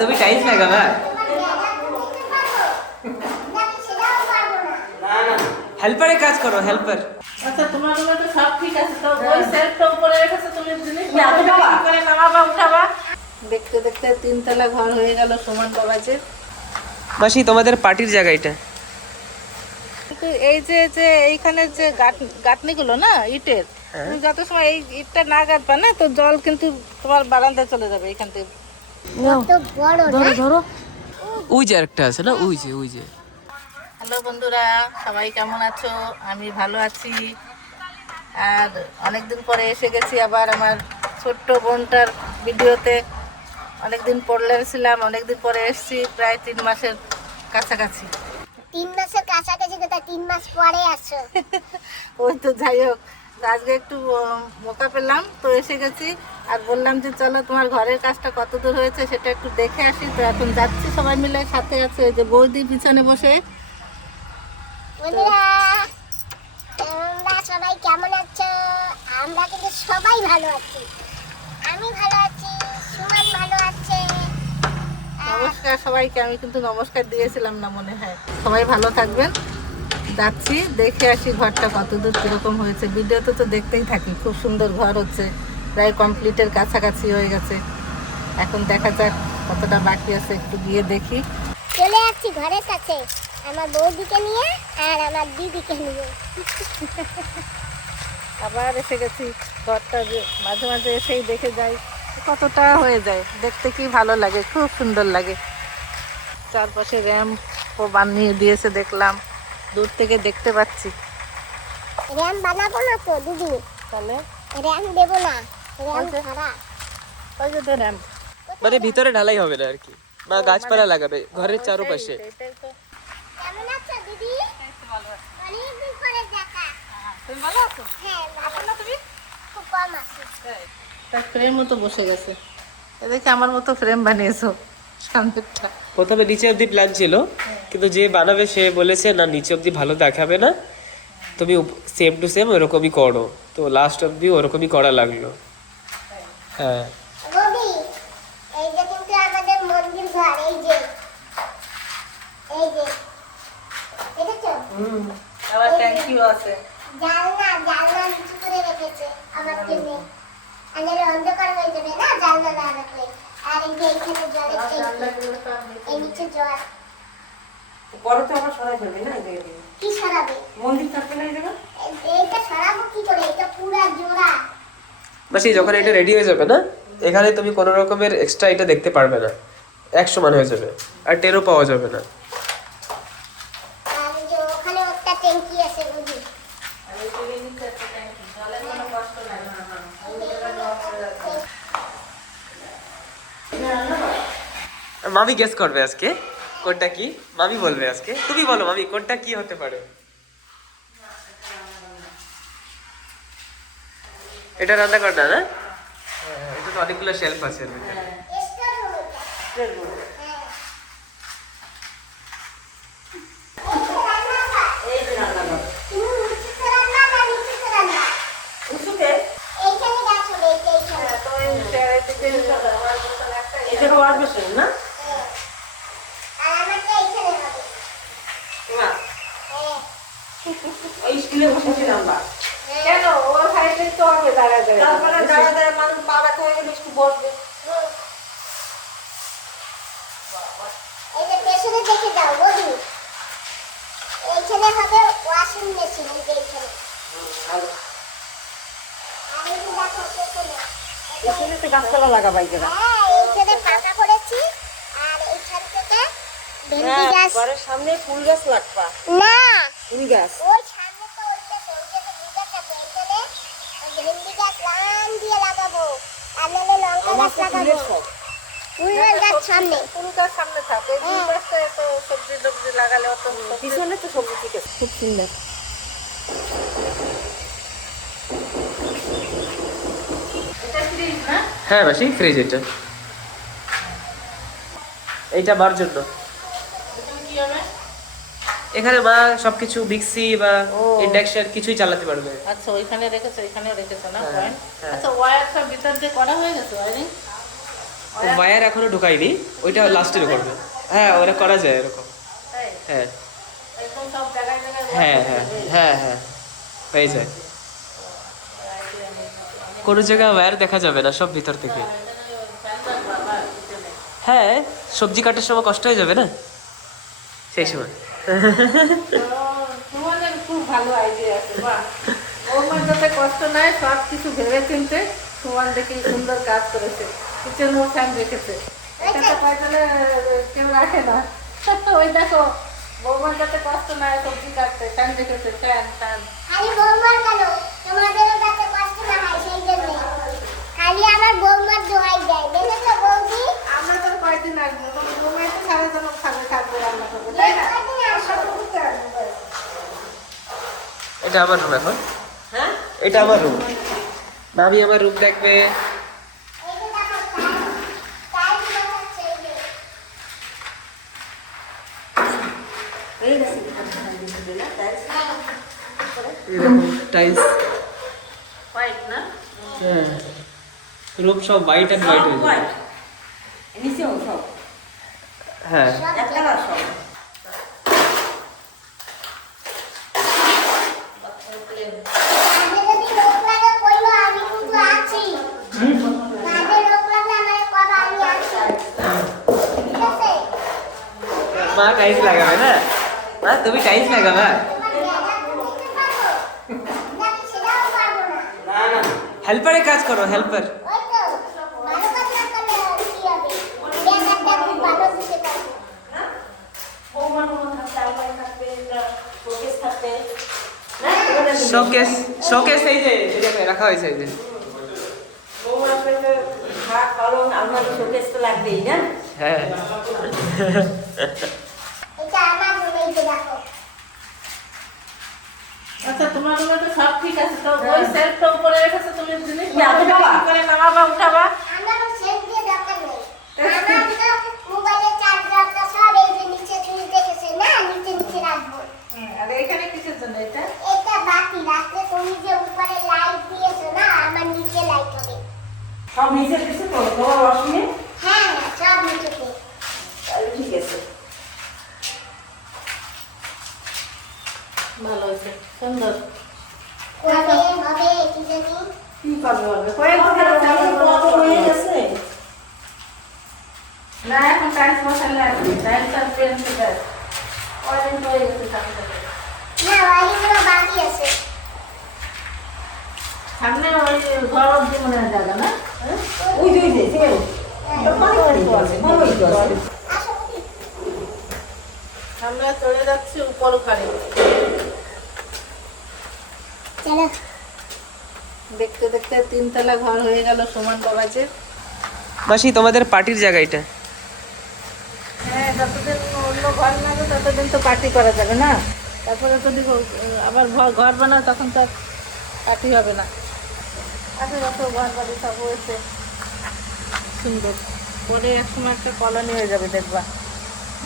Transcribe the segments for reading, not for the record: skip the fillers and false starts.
তুমি টাইলস লাগাবা? হেল্পারে কাজ করো, হেল্পার। আচ্ছা তোমার রুমে তো সব ঠিক আছে, তো ওই সেলফটা উপরে রেখেছো, তুমি জিনিস করে নামাবা উঠাবা। দেখতে দেখতে 3 তলা ঘর হয়ে গেল সমান বাবাজের। মাসি তোমাদের পার্টির জায়গা এটা। কিন্তু এই যে যে এইখানে যে গাঁথনিগুলো না ইটের, তুমি যত সময় এই ইটটা না গাঁথবা না, তো জল কিন্তু তোমার বারান্দায় চলে যাবে এখান থেকে। ধরো। ওই যে একটা আছে না, ওই যে। হ্যালো বন্ধুরা, সবাই কেমন আছো? আমি ভালো আছি। আর অনেকদিন পরে এসে গেছি আবার আমার ছোট্ট বোনটার ভিডিওতে। অনেকদিন পড়লে ছিলাম, অনেকদিন পরে এসেছি, প্রায় 3 মাসের কাছাকাছি। 3 মাসের কাছাকাছি কথা, 3 মাস পরে আসছো। ওই তো যাই হোক, তো আজকে একটু মৌকা পেলাম, তো এসে গেছি। আর বললাম যে চলো তোমার ঘরের কাজটা কত দূর হয়েছে সেটা একটু দেখে আসি। তো এখন যাচ্ছি, সবাই মিলে সাথে আছে এই যে বৌদি পিছনে বসে। বন্ধুরা তোমরা সবাই কেমন আছো? আমরা কিন্তু সবাই ভালো আছি। আমি ভালো আছি, সুমন ভালো আছে। নমস্কার সবাইকে, আমি কিন্তু নমস্কার দিয়েছিলাম না মনে হয়। সবাই ভালো থাকবেন। যাচ্ছি, দেখে আসি ঘরটা কতদূর কীরকম হয়েছে। ভিডিওতে তো দেখতেই থাকি, খুব সুন্দর ঘর হচ্ছে, প্রায় কমপ্লিটের কাছাকাছি হয়ে গেছে। এখন দেখা যাক কতটা বাকি আছে, একটু গিয়ে দেখি। চলে আসছি ঘরের কাছে আমার বৌদিকে নিয়ে আর আমার দিদিকে নিয়ে। আবার এসে গেছি। ঘরটা যে মাঝে মাঝে এসেই দেখে যাই, কতটা হয়ে যায়, দেখতে কি ভালো লাগে, খুব সুন্দর লাগে। চারপাশে র্যাম্পও বানিয়ে দিয়েছে, দেখলাম দূর থেকে দেখতে পাচ্ছি। র্যাম বানাবো না তো দিদি, তাহলে র্যাম দেবো না, র্যাম ছাড়া। ওই যে তো র্যাম্প, মানে ভিতরে ঢালাই হবে না আর কি, বা গাছপালা লাগাবে ঘরের চারপাশে। সেটাই তো। কেমন আছো দিদি? অনেকদিন পরে দেখা। তুমি ভালো আছো? হ্যাঁ ভালো। না তুমি খুব কম আছি। তার ফ্রেম মতো বসে গেছে। এদিকে আমার মতো ফ্রেম বানিয়েছো সামনেরটা। প্রথমে নিচে অব্দি প্ল্যান ছিল, কিন্তু যে বানাবে সে বলেছে না নিচে অব্দি ভালো দেখাবে না, তুমি সেম টু সেম ওরকমই করো। তো লাস্ট অব্দি ওরকমই করা লাগলো। হ্যাঁ বৌদি এই যে কিন্তু আমাদের মন্দির ঘর, এই যে দেখেছো? আবার ট্যাঙ্কিও আছে। জানলা নিচু করে রেখেছে আমার জন্য। আন্দারে অন্ধকার হয়ে যাবে না জানলা না রাখলে। আর এই যে এখানে জলের ট্যাঙ্কি, এই নিচে জল। বড় তো আবার সরাই ফেলবে না? কি সরাবে? মন্দির থাকবে না এই জায়গা? এইটা সরাবো কি করে? এটা পুরা জোড়া। মাসি যখন এটা রেডি হয়ে যাবে না, এখানে তুমি কোনো রকমের এক্সট্রা এটা দেখতে পারবে না, এক সমান হয়ে যাবে, আর টেরও পাওয়া যাবে না। আর এই যে ওখানে একটা ট্যাঙ্কি আছে বুঝি। মামি গেস করবে আজকে কোনটা কি, মামি বলবে আজকে। তুমি বলো মামি কোনটা কি হতে পারে। এটা রান্না করনা না? এটা তো অনেকগুলো শেলফ আছে এর ভিতরে। এক্সট্রা রুম এটা। হ্যাঁ। এই যে রান্নাঘর। তুমি নিচে রান্না না নিচে রান্না? উঁচুতে? এইখানে গাছ হবে, এইখানে। তো এই চেয়ারের দিকে এটা ওয়ার বেসিন না? হ্যাঁ। আর আমারটা এইখানে হবে। না, হ্যাঁ। ওই স্টিলে বসেছিলাম আমরা। কেন ও সাইডে তো হবে দাঁড়ায় দাঁড়ায়, তারপরে দাঁড়ায় দাঁড়ায় মানুষ পা ব্যথা হয়ে গেলে একটু বসবে। এই যে পেছনে দেখে যাও বৌদি, এইখানে হবে ওয়াশিং মেশিন, এই যে এইখানে। ভালো। আর এই যে দেখো পেছনে। এখানে তো গাছপালা লাগাবাই কেনা। হ্যাঁ, এইখানে পাকা করেছি। আর এইখান থেকে ভেন্ডি গাছ। ঘরের সামনে ফুল গাছ লাগবা। না, ফুল গাছ। ওই সামনে তো ওইটা তো বুঝাতে তো এইখানে ভেন্ডি গাছ লাগান দিয়ে লাগাবো। আর নাহলে লঙ্কা গাছ লাগাবো। ফুল গাছ সামনে। ফুল গাছ সামনে থাকে, ফুল গাছটা তো সবজি টবজি লাগালে অত পিছনে তো সবজি ঠিক আছে, খুব সুন্দর। হ্যাঁ মাসি ফ্রিজ এটা, এইটা বার জন্য। কি হবে? এখানে মা সবকিছু মিক্সি বা ইন্ডাকশন কিছুই চালাতে পারবে। আচ্ছা ওইখানে রেখেছো, এখানেও রেখেছো না হ্যাঁ, পয়েন্ট? হ্যাঁ। আচ্ছা ওয়্যারটা ভিতর দিয়ে করা হয়ে গেছে ওয়্যারিং? ওয়্যার এখনো ঢোকায়নি, ওইটা লাস্টে করবে। হ্যাঁ ওরা করা যায় এরকম। তাই? হ্যাঁ একদম সব জায়গায় জায়গায় হ্যাঁ wire হ্যাঁ বসিয়ে হ্যাঁ হ্যাঁ হয়ে যায়। idea নেই। কোনো জায়গায় ওয়্যার দেখা যাবে না, সব ভিতর থেকে। এখানে fan বাবা কিছু নেই। হ্যাঁ সবজি কাটার সময় কষ্ট হয়ে যাবে না সেই সময়। তোমাদের খুব ভালো আইডিয়া আছে, বাহ। ওর যাতে কষ্ট নাই, সব কিছু ভেবে চিনতে তোমার দেখি সুন্দর কাজ করেছে। কিচেনও ফ্যান রেখেছে, এটা তো পাইলে কেউ রাখে না। ওই দেখো বৌমার যাতে কষ্ট নাই সবজি কাটতে, ফ্যান রেখেছে, ফ্যান ফ্যান। খালি বৌমার কেন, তোমাদেরও যাতে কষ্ট না হয় সেই জন্য খালি আমার বৌমার দোহাই দেয়, দেখেছো বৌদি? আমরা তো কয়েকদিন আসবো, তখন বৌমাই তো সারা জন থাকবে রান্না করবে, তাই না? কয়দিন আসো? এটা আমার রুম এখন, হ্যাঁ এটা আমার রুম। মামি আমার রুম দেখবে। এই যে দেখো টাইম বসাচ্ছে, এই যে এরকম টাইলস। হোয়াইট না? হ্যাঁ রুম সব হোয়াইট অ্যান্ড হোয়াইট হয়ে যাবে। নিচেও সব হ্যাঁ এক কালার সব। কাজে যদি লোক লাগে কইলো, আমি কিন্তু আছি। কাজে লোক লাগলে আমাকে কবা, আমি আছি। ঠিক আছে? মা টাইলস লাগাবে না? মা তুমি টাইলস লাগাবা? তোমার ব্যাগটা তুমি দিতে পারো? নাকি সেটাও পারবো না? না না হেল্পারে কাজ করো, হেল্পার। ওই তো, ভালো কাজ না করলে কি হবে? ব্যাগটা খুব ভালো দিতে পারবো। বৌমার কোনো থাকতে আলমারি থাকবে, শোকেস থাকবে। শোকেস, শোকেস এই যে এই জায়গায় রাখা হয়েছে এই যে। বৌমার পেতে খাট পালং আলমারি শোকেস তো লাগবেই না? হ্যাঁ এটা আমার রুম, এই যে দেখো। আচ্ছা তোমার রুমে তো সব ঠিক আছে, তো ওই সেলফটা উপরে রেখেছো তুমি জিনিস না, তো বাবা। কি করে নামাবা উঠাবা? আমার সেট দিয়ে দরকার নেই। আমার তো মোবাইলের চার্জারটা সব এই যে নিচে, তুমি দেখেছো না, নিচে নিচে রাখবো। আর এখানে কিসের জন্য এটা? এটা বাকি রাখলে তুমি যে উপরে লাইট দিয়েছো না, আমার নিচে লাইট হবে। সব নিচে কিছু তো তোমার ওয়াশরুমে? হ্যাঁ সব নিচেতে। তাহলে ঠিক আছে। ভালো হয়েছে, সুন্দর। কবে হবে কি জানি? কি করবে বলবে? কয়েকদিন আছে, আমার কত হয়ে গেছে? না এখন টাইলস বসালে আসবে, টাইলস আর পেন্ট দেয়। কয়েকদিন তো হয়ে গেছে সামনে থেকে। না ওইগুলো বাকি আছে। সামনে ওই ঘর অব্দি মনে হয় জায়গা না? হ্যাঁ? ওই যে সিমেন্ট তো অনেক তো আছে, ভালোই তো আছে। আসো কি? আমরা চলে যাচ্ছি উপর ঘরে। চলো। দেখতে দেখতে 3 তলা ঘর হয়ে গেল সমান বাবাজের। মাসি তোমাদের পার্টির জায়গা এটা। হ্যাঁ যতদিন অন্য ঘর না হবে ততদিন তো পার্টি করা যাবে না। তারপরে যদি আবার ঘর বানাও তখন তো পার্টি হবে না। আশেপাশে ঘর বাড়ি সব হয়েছে সুন্দর, পরে একসময় একটা কলোনি হয়ে যাবে দেখবা।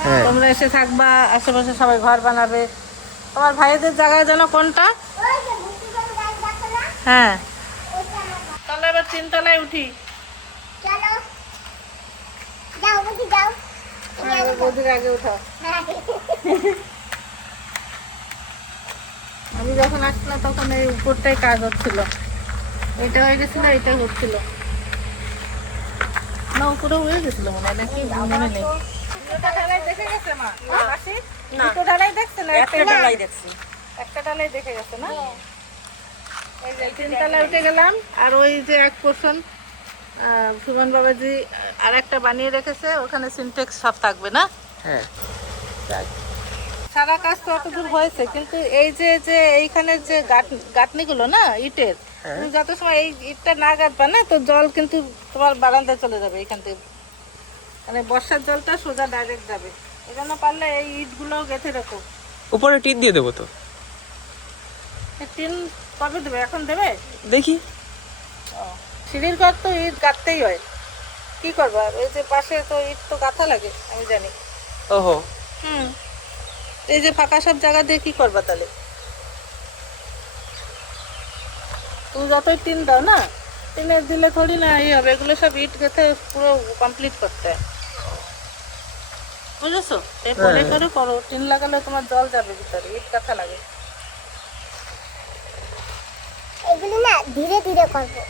হ্যাঁ তোমরা এসে থাকবা, আশেপাশে সবাই ঘর বানাবে। তোমার ভাইদের জায়গায় যেন কোনটা? ওই যে ভুতি করে গাছ দেখো না, হ্যাঁ ওইটা আমার ঘর। তাহলে এবার 3 তলায় উঠি। চলো যাও বুঝি যাও। তুমি আগে যাও। বৌদির আগে উঠাও। হ্যাঁ। আমি যখন আসলাম তখন এই উপরটাই কাজ হচ্ছিল, এটা হয়ে গেছিল, এটাই হচ্ছিল না, উপরে হয়ে গেছিল মনে হয় নাকি মনে নেই। দুটো ঢালাই দেখে গেছে মা? মাসি? না। দুটো ঢালাই দেখছে না একটা ডালাই দেখছি। একটা ঢালাই দেখে গেছে না? এই যে 3 তলায় উঠে গেলাম। আর ওই যে এক পোর্শন সুমন বাবাজি আর একটা বানিয়ে রেখেছে, ওখানে সিনটেক্স সব থাকবে না? হ্যাঁ সারা কাজ তো অতদূর হয়েছে, কিন্তু এই যে যে এইখানের যে গাঁথনিগুলো না ইটের, তুমি যত সময় এই ইটটা না গাঁথবা না, তো জল কিন্তু তোমার বারান্দায় চলে যাবে এখান থেকে, মানে বর্ষার জলটা সোজা ডাইরেক্ট যাবে। এই জন্য পারলে এই ইটগুলো গেঁথে রাখো। উপরে টিন দিয়ে দেবো তো। এই টিন কবে দেবে? এখন দেবে? দেখি। সিঁড়ির ঘর তো ইট গাঁথতেই হয়, কি করবা? আর ওই যে পাশে তো ইট তো গাঁথা লাগে আমি জানি। ওহো এই যে ফাঁকা সব জায়গা দিয়ে কি করবা তাহলে? তুমি যতই টিন দাও না, টিনের দিলে থোড়ি না এই হবে, এগুলো সব ইট গেথে পুরো কমপ্লিট করতে হয়। বুঝেছো? এরপরে করে করো, টিন লাগালে তোমার জল যাবে ভিতরে, ইট গাথা লাগে। এগুলো না ধীরে ধীরে করবো।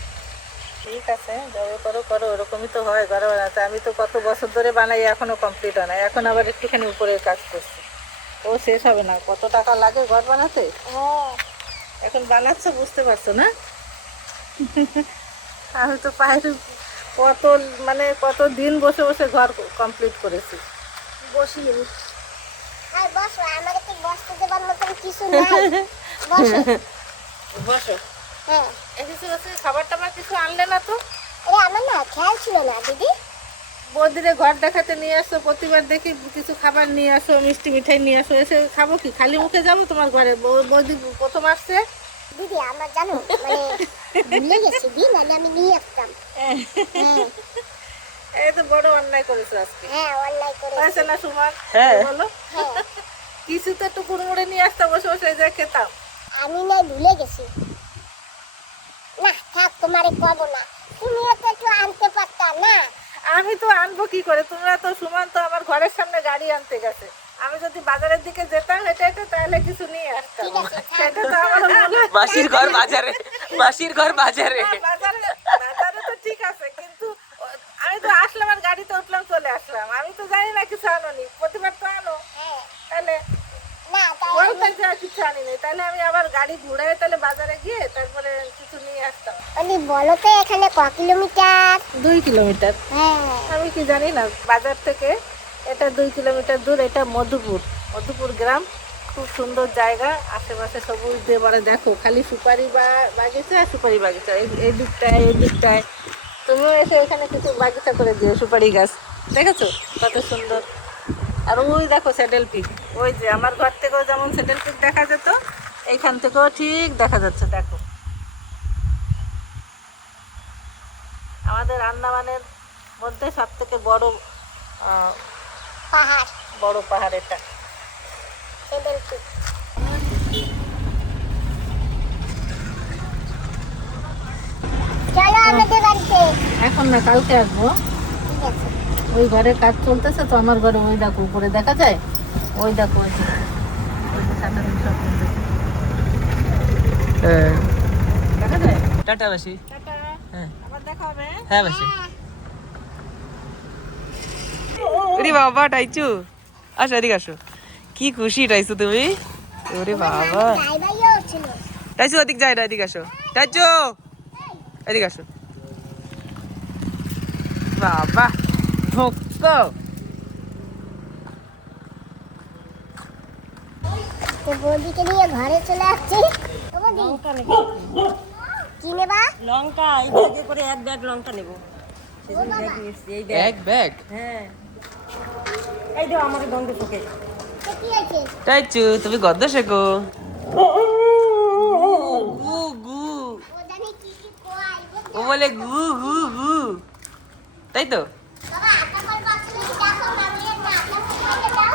ঠিক আছে, যবে করো করো, ওরকমই তো হয় ঘরে বানাতে। আমি তো কত বছর ধরে বানাই, এখনো কমপ্লিট হয় না, এখন আবার একটুখানি উপরের কাজ করছি। ও শেষ হবে না, কত টাকা লাগে ঘর বানাতে। হ্যাঁ এখন বানাচ্ছে বুঝতে পারছো না? আমি তো পায়ের কত মানে কত দিন বসে বসে ঘর কমপ্লিট করেছি। বসিয়ে আর বসো, আমাকে তো বসতে দেবার মতন কিছু নাই। বসো। বসো। হ্যাঁ এসেছি বসে, খাবার টাবার কিছু আনলে না তো? আরে আমার না খেয়াল ছিল না দিদি। বৌদিরে ঘর দেখাতে নিয়ে আসো, প্রতিবার দেখি কিছু খাবার নিয়ে আসো, মিষ্টি মিঠাই নিয়ে আসো। এসে খাবো কি, খালি মুখে যাবো তোমার ঘরে? বৌদি প্রথম আসছে। দিদি আমার জানো মানে ভুলে গেছি দিন, নাহলে আমি নিয়ে আসতাম। হ্যাঁ এই তো বড় অন্যায় করেছো আজকে। হ্যাঁ অনলাইন করে। হয়েছে না সুমান? হ্যাঁ। বলো। হ্যাঁ কিছু তো একটু কুড়মুড়ে নিয়ে আসতাম, বসে বসে এই যে খেতাম। আমি না ভুলে গেছি। না থাক, তোমারে কব না, তুমিও তো একটু আনতে পারতা না। আমি তো আনবো কি করে? তোমরা তো সুমান তো আমার ঘরের সামনে গাড়ি আনতে গেছে, আমি যদি বাজারের দিকে যেতাম হেঁটে হেঁটে তাহলে কিছু নিয়ে আসতাম। ঠিক আছে, থাক। সেটা তো আমার মনে হয়। মাসির ঘর বাজারে, মাসির ঘর বাজারে। না, বাজারে বাজারে তো ঠিক আছে, কিন্তু আমি তো আসলাম আর গাড়িতে উঠলাম চলে আসলাম, আমি তো জানি না কিছু আনোনি। প্রতিবার তো আনো, হ্যাঁ তাহলে না তাই বলতে যে কিছু আনিনি, তাহলে আমি আবার গাড়ি ঘুরে তাহলে বাজারে গিয়ে তারপরে কিছু নিয়ে আসতাম। বলি বলো তো এখানে ক কিলোমিটার? 2 কিলোমিটার। হ্যাঁ আমি কি জানি না, বাজার থেকে এটা 2 কিলোমিটার দূর। এটা মধুপুর, মধুপুর গ্রাম, খুব সুন্দর জায়গা। আশেপাশে সবুজ দিয়ে বড়, দেখো খালি সুপারি বাগিচা, সুপারি বাগিচা। এই দিকটায় এই দিকটায়। তুমিও এসে এখানে কিছু বাগিচা করে দিও, সুপারি গাছ দেখেছো কত সুন্দর। আর ওই দেখো স্যাডেল পিক, ওই যে আমার ঘর থেকেও যেমন স্যাডেল পিক দেখা যেত, এইখান থেকেও ঠিক দেখা যাচ্ছে। দেখো আমাদের আন্দামানের মধ্যে সব থেকে বড় পাহাড় বড় পাহাড় এটা। সেদেলপুর। চলো আমাদের বাড়িতে। এখন না, কালকে আসবো। ঠিক আছে। ওই ঘরে কাজ চলতেছে তো আমার ঘরে, ওই দেখো উপরে দেখা যায়, ওই দেখো ওই যে সাদা রঙের সব সুন্দর। হ্যাঁ। দেখা যায়। টাটা মাসি। টাটা, হ্যাঁ আবার দেখা হবে। হ্যাঁ মাসি। ওরে বাবা টাইচু, আসো এদিকে আসো। কি খুশি টাইচু তুমি। ওরে বাবা ভাই ভাইও ছিল। টাইচু ওদিক যায় না, এদিকে আসো। টাইচু এদিকে আসো। বাবা ঢোকো। তো বৌদিকে নিয়ে ঘরে চলে আসছি। ও বৌদি কি নেবা? লঙ্কা এই ব্যাগে করে 1 ব্যাগ লঙ্কা নেব। সেজন্য ব্যাগ নিয়েছি, এই ব্যাগ। এক ব্যাগ। হ্যাঁ এই দাও আমাকে দন্ড শোকে। তো কি আছে? টাইচু তুমি গদ্দ শেখো। গু গু, ও জানি কি কি কয়। ও বলে গু গু গু, তাই তো। বাবা আটা ফল বাক্সে দেখো মামির না আটা ফল খাইতে দাও।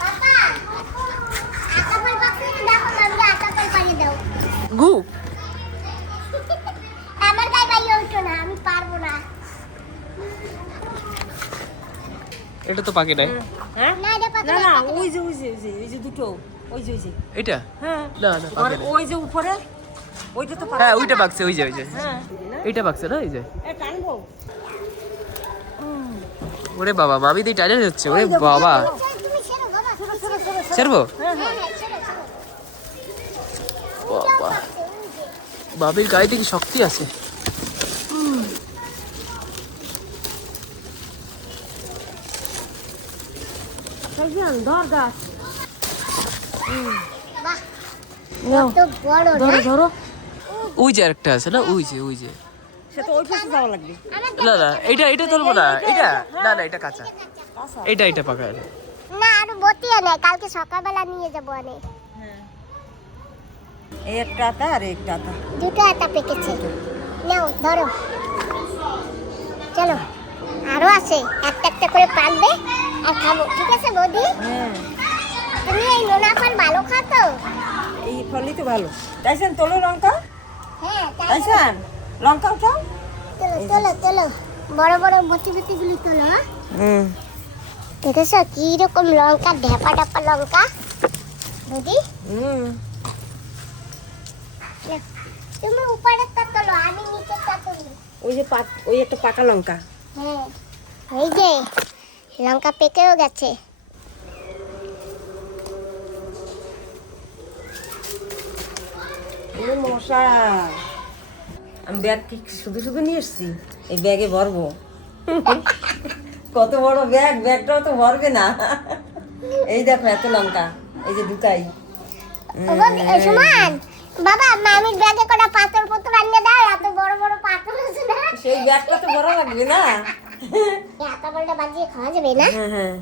বাবা আটা ফল বাক্সে দেখো মামির আটা ফল পাইয়ে দাও। গু। আমার গায়ে বাইয়ে উঠো না, আমি পারবো না। এটা তো পাকে নাই। হ্যাঁ না এটা পাতা না না, ওই যে ওই যে দুটো, ওই যে এটা হ্যাঁ না না আর পাকে নাই। ওই যে উপরে ওইটা তো হ্যাঁ ওইটা পাকছে, ওই যে ওই যে হ্যাঁ এইটা পাকছে না, এই যে। এ টানবো। ওরে বাবা মামি দিয়ে টাইনে হচ্ছে। ওরে বাবা তুমি ছেড়ো বাবা। ছাড়বো। হ্যাঁ হ্যাঁ ছেড়ো ছেড়ো। বাবা মামির গায়ে থেকে শক্তি আছে। সাইজান ধর গাছ। বাহ কত বড় না। ধরো ধরো। ওই যে আরেকটা আছে না, ওই যে ওই যে। সে তো ওই পাশে যাওয়া লাগবে। না না এটা এটা তুলবো না, এটা না না এটা কাঁচা। এটা এটা পাকা আছে। না আর বটিয়ে নাই, কালকে সকালবেলা নিয়ে যাবো অনেক। এই একটা আতা আর একটা আতা। দুটো আটা পেকেছে। নাও ধরো। চলো আরো আছে, একটা একটা করে পাকবে আর খাবো। ঠিক আছে বৌদি? হ্যাঁ তুমি এই নোনা ফল ভালো খাও তো? এই ফলই তো ভালো। টাইসান তোলো লঙ্কা। হ্যাঁ তাই। টাইসান লঙ্কা উঠাও। তোলো তোলো তোলো, বড় বড় বটি বটিগুলি তোলো। হুম। দেখেছো কি রকম লঙ্কা, ঢেপা ঢেপা লঙ্কা দিদি। হুম। তুমি উপরেরটা তোলো, আমি নিচেরটা তুলি। ওই একটা পাকা লঙ্কা। হ্যাঁ, এই যে লঙ্কা পেকেও গেছে। মশা, আমি ব্যাগ কি শুধু শুধু নিয়ে এসছি, এই ব্যাগে ভরবো। কত বড় ব্যাগ, ব্যাগটাও তো ভরবে না। এই দেখো এত লঙ্কা, এই যে দুটাই। সুমান, বাবা মামির ব্যাগে কটা পাথর পত্র আনিয়ে দাও, এত বড় বড় পাথর আছে না। সেই ব্যাগটা তো বড় লাগবে না। এত বড়টা বাজিয়ে খাওয়া যাবে না। হ্যাঁ হ্যাঁ।